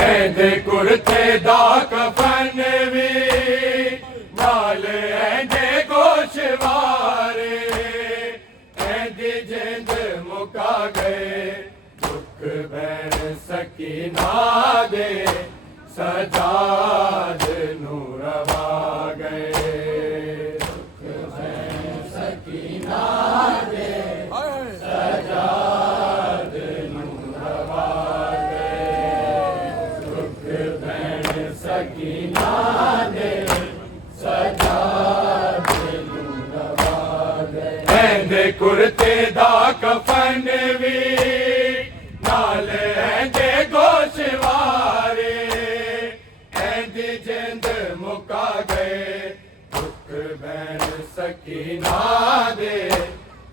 ऐंदे कुर्ते दा कफन भी नाल ऐंदे गोशवारे ऐंदी जिंद मुका गए दुख भैन सकीना दे सजाद नूरवा गए दुख भैन सकीना दे सजाद नूरवा सकीना दे सजाद नूरवा गए ऐंदे कुर्ते दा कफन भी नाल ऐंदे गोशवारे ऐंदी जिंद मुका गए दुख भैन सकीना दे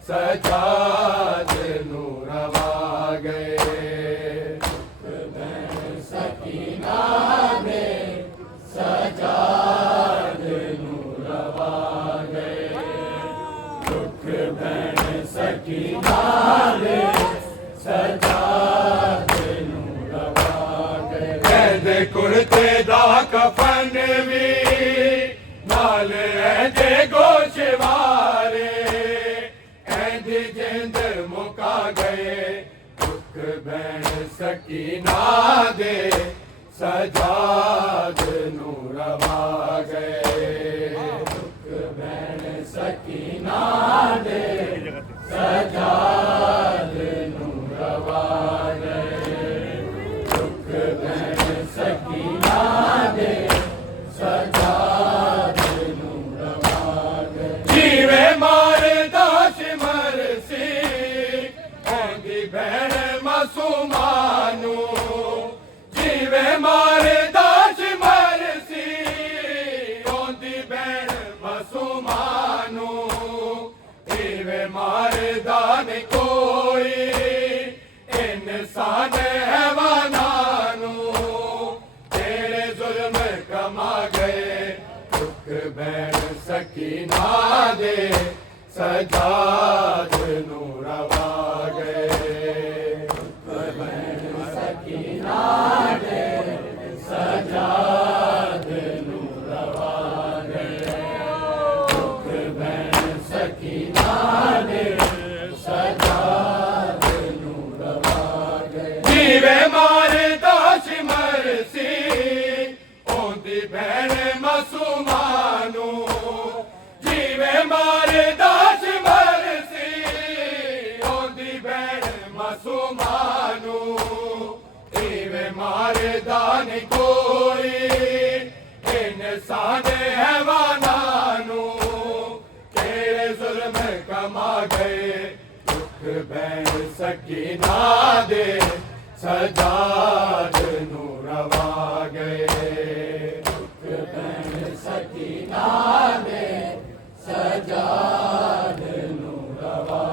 सजाद नूरवा गए सकीना दे सजाद नूरवा गए दुख भैन सकीना दे सजाद नूरवा गए ऐंदे कुर्ते दा कफन भी नाल ऐंदे गोशवारे ऐंदी जिंद मुका गए दुख भैन सकीना दे सजाद नूरवा गए दुख भैन सकीना दे सजाद नूरवा गए दुख भैन सकीना दे सजाद नूरवा गए जीवे मारदा सिमर सी ऐंदी भैन मासूमानू जीवे मारदा सिमर सी औंदी भैन मासूमानू जीवे मारदा ने कोई इंसान हैवानानू तेरे जुल्म कमा गए दुख भैन सकीना दे सजाद नूरवा गए दुख भैन सकीना दे सजाद नूरवा गए दुख भैन सकीना दे सजाद नूरवा गए जीवे मारदा सिमर सी औंदी भैन मासूमानू जीवे मारदा सिमर सी औंदी भैन मासूमानू जीवे मारदा ने कोई इंसान हैवानानू तेरे जुल्म कमा गए दुख भैन सकीना दे सजाद नूरवा गए दुख भैन सकीना दे सजाद नूरवा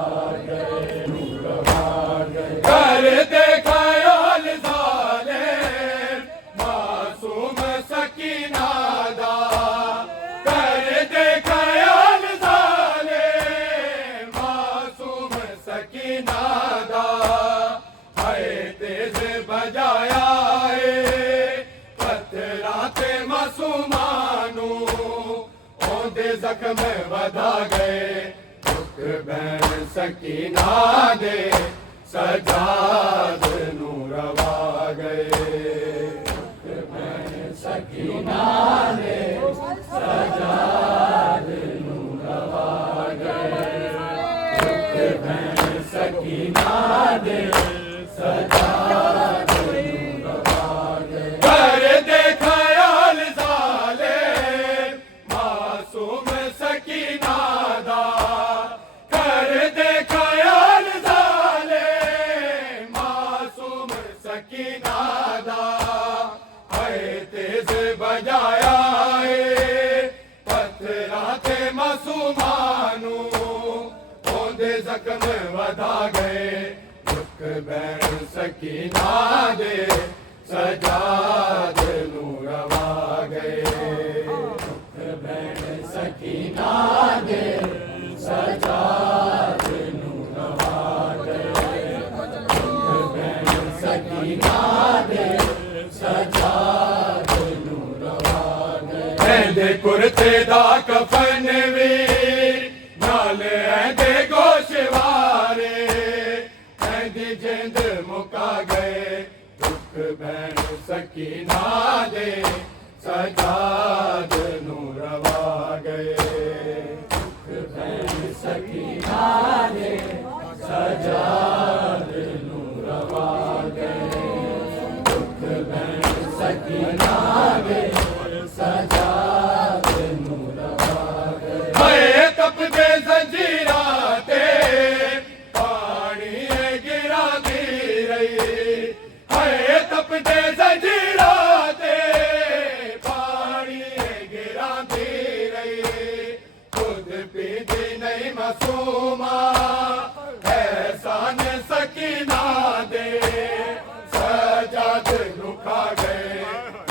गए कर देखायल ज़ालिम मासूम सकीना दा कर देखायल ज़ालिम मासूम सकीना दा हाय तेज बजाया है पत्थराते मासूमानू औंदे जख्म वधा गए दुख भैन सकीना दे सजाद नूरवा गए दुख भैन सकीना दे सजाद नूरवा गए दुख भैन सकीना दे सजाद नूरवा गए कर देखायल ज़ालिम मासूम सकीना दा कर देखायल ज़ालिम मासूम सकीना दा हाय तेज बजाया है पत्थराते मासूमानू औंदे जख्म वधा गए दुख भैन सकीना दे सजाद नूरवा गए दुख भैन सकीना दे सजाद नूरवा गए दुख भैन सकीना दे सजाद नूं रवा गए ऐंदे कुर्ते दा कफन वी नाल ऐंदे गोशवारे ऐंदी जिंद मुका गए दुख भैन सकीना दे सजाद नूं रवा गए दुख भैन सकीना दे सजाद नूं रवा गए दुख भैन सकीना दे सजाद नूं रवा गए हाय तपदे जंजीरां ते पानी गिरांदी रही हाय तपदे जंजीरां ते पानी गिरांदी रही खुद पींदी नहीं मासूमा एहसान सकीना दे सजाद नूं खा गए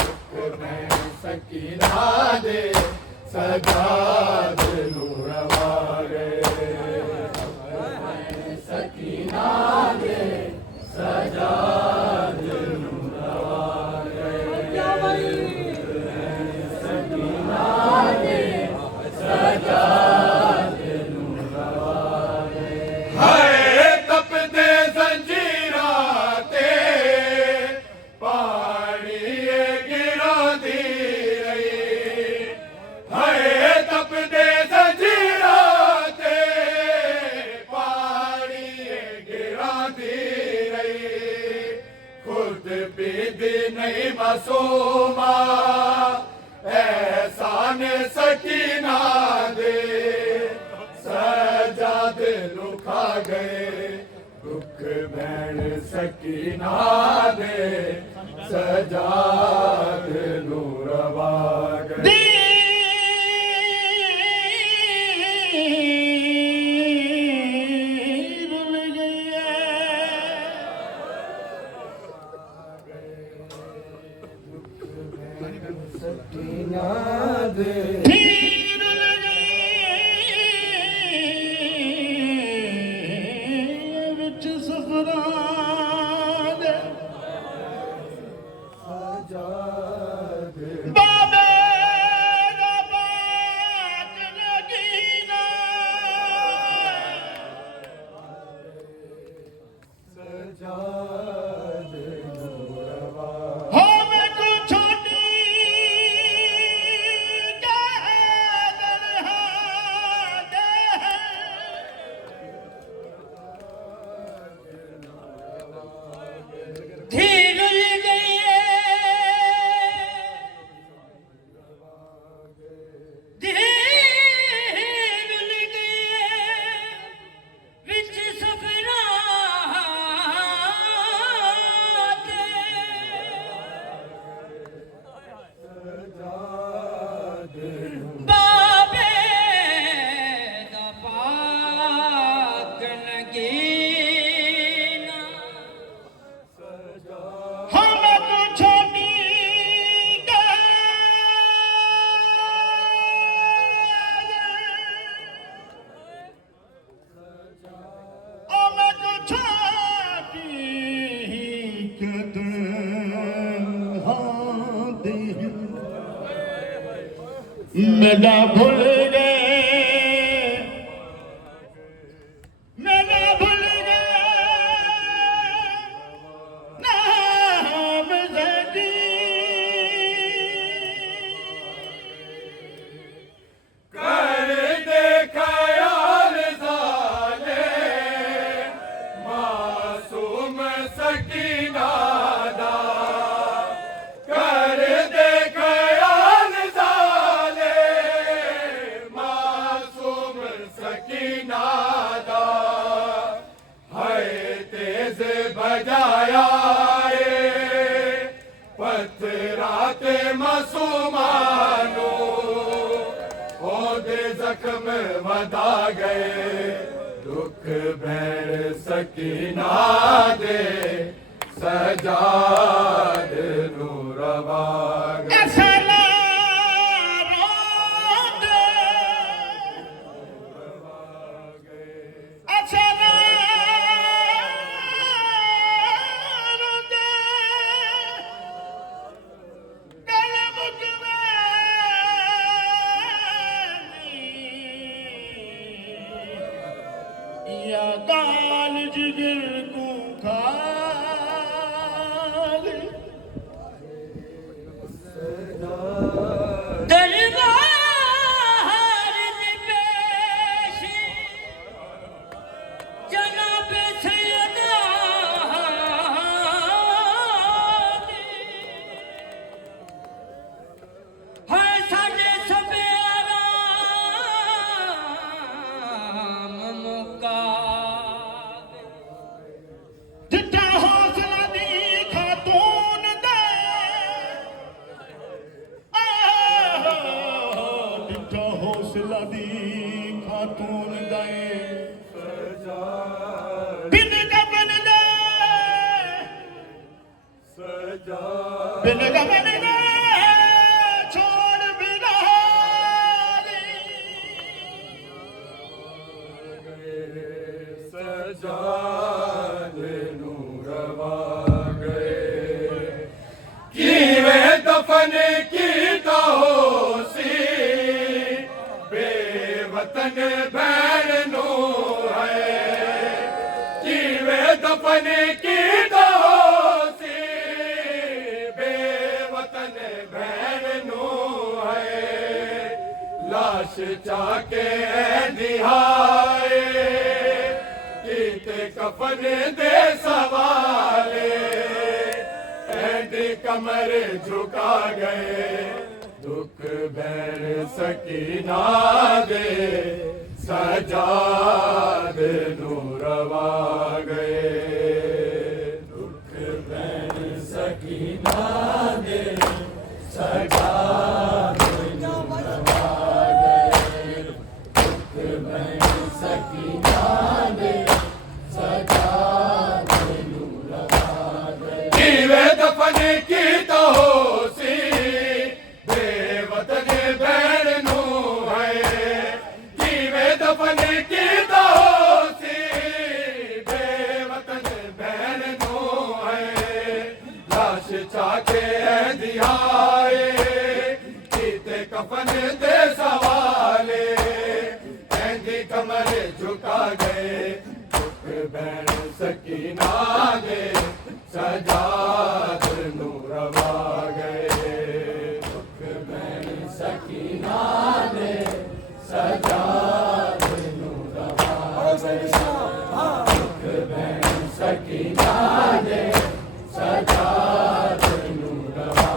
दुख भैन सकीना दे सजाद नूं रवा गए सकीना दे सजाद नूं रवा गए सकीना दे सजाद नूं रवा गए हाय तपदे जंजीरां ते पानी गिरांदी रही हाय तपदे जंजीरां ते पानी गिरांदी रही खुद पींदी नहीं मासूमा एहसान सकीना दे सजाद नूं खा गए दुख भैन सकीना दे सजाद नूं रवा गए सकीना दे मेरा भूल गए मेरा भूल गए नाम सदी कर दे ख्याल ज़ाले मासूम सकीना दा कर दे ख्याल ज़ाले मासूम सकीना दा हाय तेज बजाया पत्थराते मासूमानो ओदे जख्म वधा गए दुख भैन सकीना दे सजाद नूं रवा गए गाल जिगर को खाल दरबार पेश जनाब सैयदा है साडे सबे आराम मुका जिथा हौसला दी खातून दे जिथा हौसला दी खातून दे बिन गमन दे बिन गमन दे छोड़ बिलाली सजाद नूरवा गए किवें दफन कीता होसी बेवतन भैन नू है किवें दफन कीता होसी बेवतन भैन नू है लाश चाके दिहाए कीते कफन दे सवाले ऐडी कमर झुका गए दुख बैर सकीना दे सजाद नूरवा गए दुख बैर सकीना दे सजाद नूरवा गए दुख बैर सकीना दे सजाद नूरवा गए किवें दफन कीता होसी बेवतन भैन नू है किवें दफन कीता होसी बेवतन भैन नू है लाश चाके दिहाए कीते कफन दे सवाले ऐंदी कमर झुका गए दुख बैर सकीना दे सजाद नूरवा गए दुख बैर सकीना दे सजाद नूरवा गए दुख बैर सकीना दे सजाद नूरवा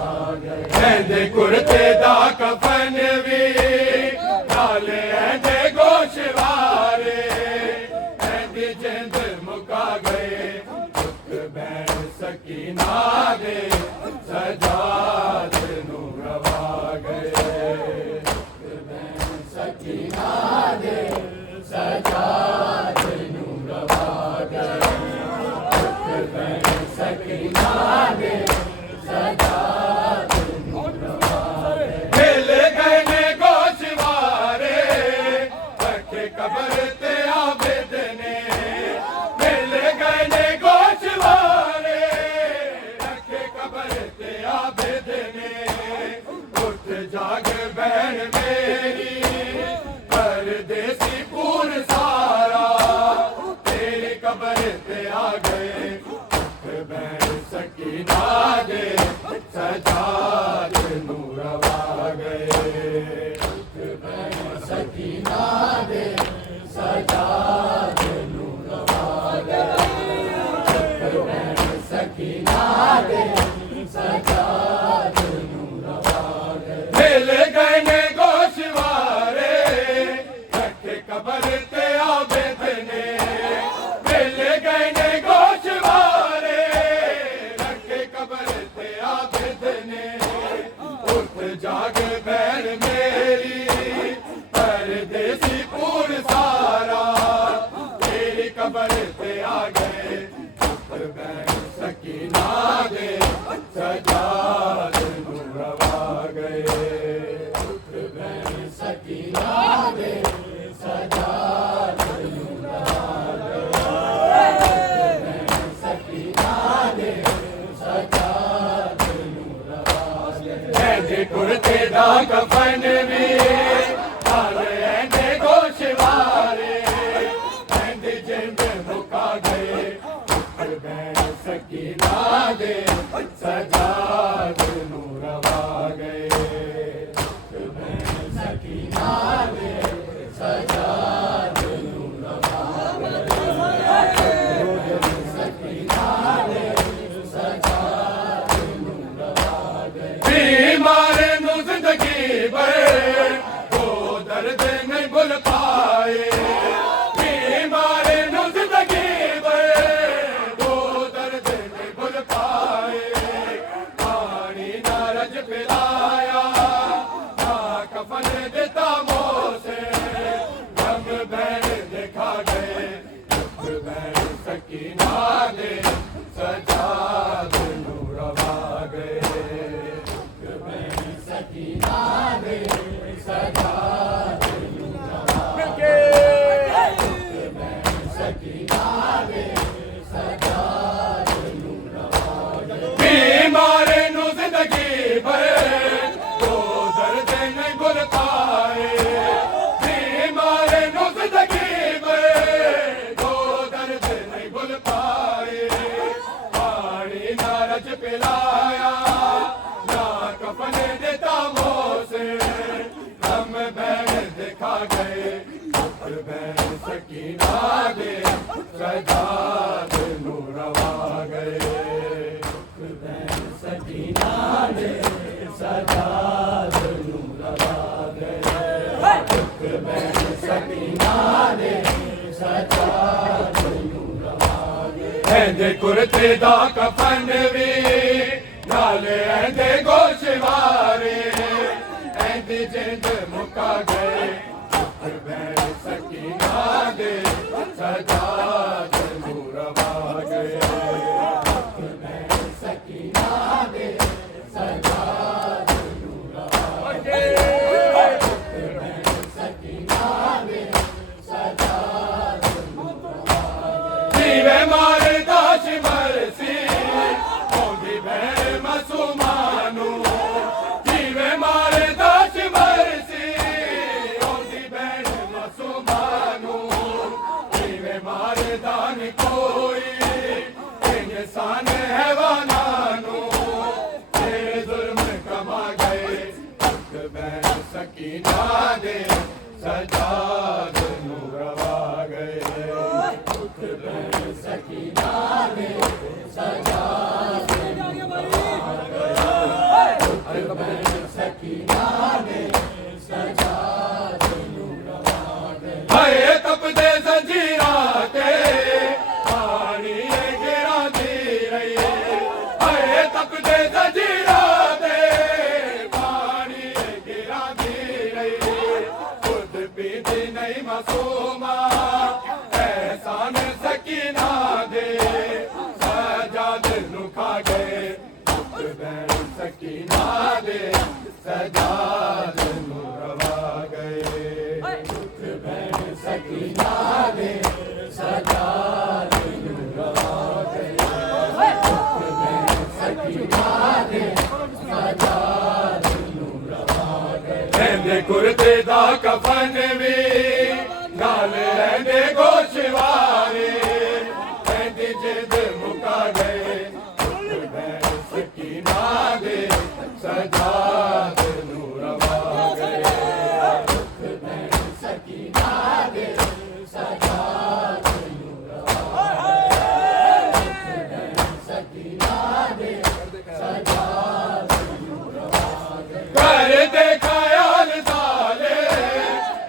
गए ऐंदे कुर्ते दा कफन भी नाले ऐंदे गोशवारे ऐंदी जिंद मुका गए दुख बैर सकीना दे सजाद नूरवा गए दुख बैर सकीना दे सजाद नूरवा गए दुख बैर सकीना दे सजाद नूरवा गए मिल गए ने गोशवारे रखे कबर ते आबिद ने मिल गए ने गोशवारे रखे कबर ते आबिद ने उठ जाग बहन मेरी परदेसी पूर सारा तेरी कबर ते आ गए दुख बैर सकीना दे सजाद नूरवा गए दुख बैर सकीना दे सजाद नूरवा गए दुख बैर सकीना दे सजाद नूरवा गए मिल गए ने गोशवारे रखे कबर ते आबिद ने मिल गए ने गोशवारे रखे कबर ते आबिद ने उठ जाग बहन मेरी परदेसी पूर सारा तेरी कबर पे आ गए दुख बैर सकीना दे सजाद नूरवा गए दुख बैर सकीना दे सजाद नूरवा गए दुख बैर सकीना दे सजाद नूरवा गए ऐंदे कुर्ते दा कफन भी नाले ऐंदे गोशवारे ऐंदी जिंद पिलाया ना कफन देता मोसे गम बहन दिखा गए दुख बहन सकीना ने सजाद नूरवा गए दुख बहन सकीना ने सजाद नूरवा गए दुख बहन सकीना ने सजाद नूरवा गए बीमार नु जिंदगी भर तो दर्द नहीं भूल पाए बीमार नु जिंदगी भर तो दर्द नहीं भूल पाए पानी नारज पिलाया ना कफन देता मोसे हम बहन दिखा गए दुख बहन सकीना दे सजाद नूरवा गए दुख बहन सकीना दे सजाद नूरवा गए दुख बहन सकीना दे सजाद नूरवा गए ऐंदे कुर्ते दा कफन वी नाले ऐंदे गोशवारे ऐंदी जिंद मुका गए दुख बहन सकीना दे सजाद नूरवा गए दुख बहन सकीना दे सजाद नूरवा गए दुख बहन सकीना दे सजाद नूरवा गए जीवे मारे दाश मरसी होगी बहन मसूमानू जीवे मारे दाश मरसी होगी बहन मसूमानू जीवे मारे दान कोई इंसान हैवानानू तेरे जुल्म कमा गए दुख बहन सकीना दे सजाद नूरवा गए दुख बहन सकीना दे सजाद नूरवा गए दुख बहन सकीना दे सजाद नूरवा गए हाय तपदे जंजीरा ते पानी गिरा दी रही हाय तपदे जंजीरा ते पानी गिरा दी रही खुद पीती नहीं मासूमा एहसान सकीना दे सजाद नुखा गए दुख बहन सकीना दे सजाद नूरवा गए दुख बहन सकीना दे सजाद नूरवा गए दुख बहन सकीना दे सजाद नूरवा गए ऐंदे कुर्ते दा कफन वी नाल ऐंदे गोशवारे ऐंदी जिंद मुका गए दुख बहन सकीना दे सजाद नूरवा गए दुख बहन सकीना दे सजाद नूरवा गए दुख बहन सकीना दे सजाद नूरवा गए कर देखा यार साले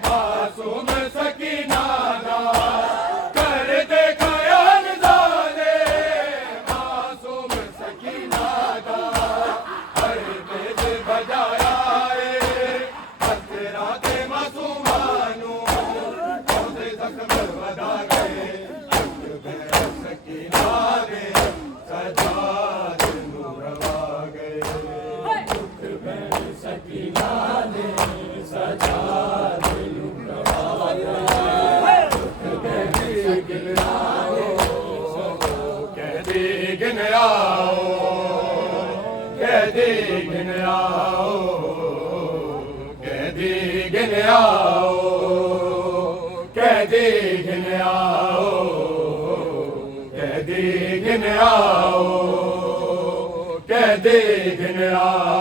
मासूम सकीना दा कर देखा यार साले मासूम सकीना दा हर तेज बजाया तेरा के मासूमानू कौंदे जख्म बदा गए दुख बहन सकीना दे सजाद नूरवा गए दुख बहन सकीना दे सजाद नूरवा गए दुख बहन सकीना दे कहदी गिन आओ कहदी गिन आओ कहदी गिन आओ कहदी गिन आओ कहदी गिन आओ कहदी गिन आओ